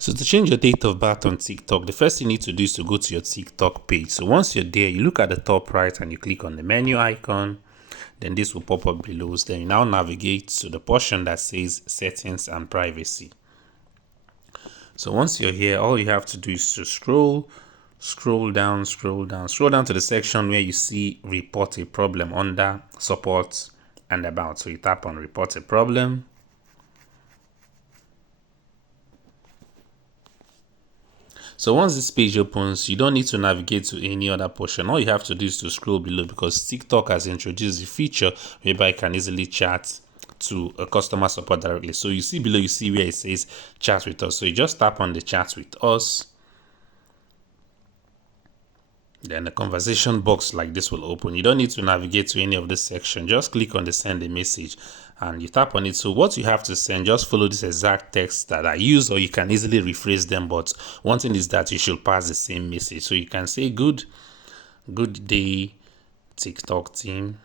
So to change your date of birth on TikTok, the first thing you need to do is to go to your TikTok page. So once you're there, you look at the top right and you click on the menu icon. Then this will pop up below. Then you now navigate to the portion that says settings and privacy. So once you're here, all you have to do is to scroll down to the section where you see report a problem under support and about. So you tap on report a problem. So once this page opens, you don't need to navigate to any other portion. All you have to do is to scroll below, because TikTok has introduced a feature whereby you can easily chat to a customer support directly. So you see below, you see where it says chat with us. So you just tap on the chat with us. Then the conversation box like this will open. You don't need to navigate to any of this section. Just click on the send a message and you tap on it. So what you have to send, just follow this exact text that I use, or you can easily rephrase them. But one thing is that you should pass the same message. So you can say good day, TikTok team.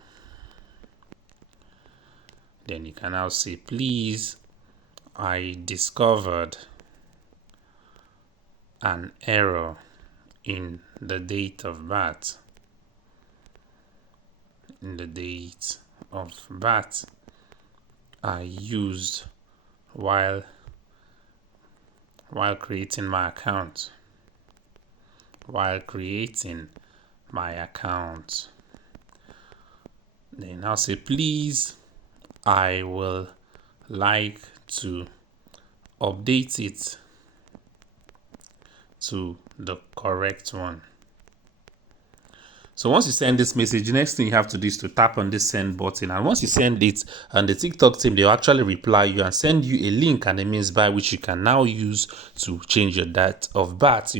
Then you can now say, please, I discovered an error in the date of birth. I used while creating my account. Then I'll say, please, I will like to update it to the correct one. So once you send this message, the next thing you have to do is to tap on this send button. And once you send it, and the TikTok team, they'll actually reply you and send you a link and a means by which you can now use to change your date of birth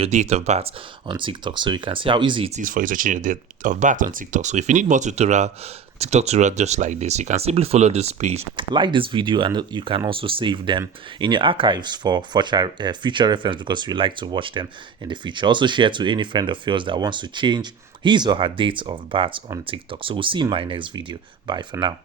on TikTok. So you can see how easy it is for you to change your date of birth on TikTok. So if you need more TikTok tutorial just like this, you can simply follow this page, like this video, and you can also save them in your archives for future reference, because you like to watch them in the future. Also share to any friend of yours that wants to change his or her date of birth on TikTok. So we'll see you in my next video. Bye for now.